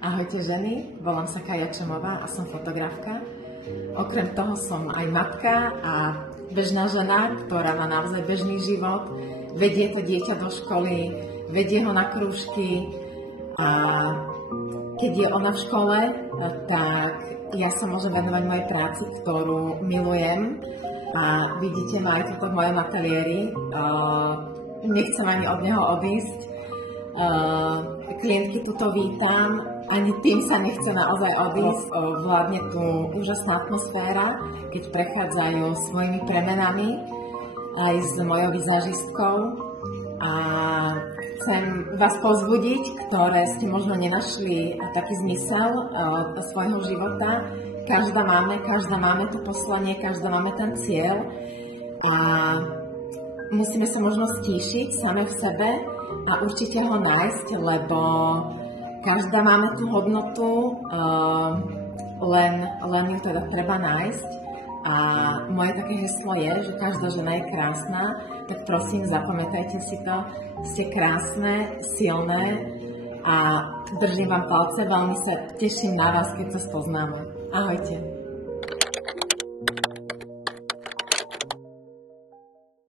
Ahojte ženy, volám sa Kaja Čemová a som fotografka. Okrem toho som aj matka a bežná žena, ktorá má naozaj bežný život, vedie to dieťa do školy, vedie ho na krúžky a keď je ona v škole, tak ja sa môžem venovať mojej práci, ktorú milujem a vidíte ma aj toto v mojom ateliéri. Nechcem ani od neho odísť. Klientky tuto vítam, ani tým sa nechce naozaj odísť. Vládne tu úžasná atmosféra, keď prechádzajú svojimi premenami aj s mojou vizážistkou. A chcem vás povzbudiť, ktoré ste možno nenašli taký zmysel svojho života. Každá máme to poslanie, každá máme ten cieľ a musíme sa možno stíšiť same v sebe a určite ho nájsť, lebo každá máme tú hodnotu, len ju teda treba nájsť. A moje také heslo je, že každá žena je krásna, tak prosím, zapamätajte si to, ste krásne, silné a držím vám palce, veľmi sa teším na vás, keď sa spoznáme. Ahojte.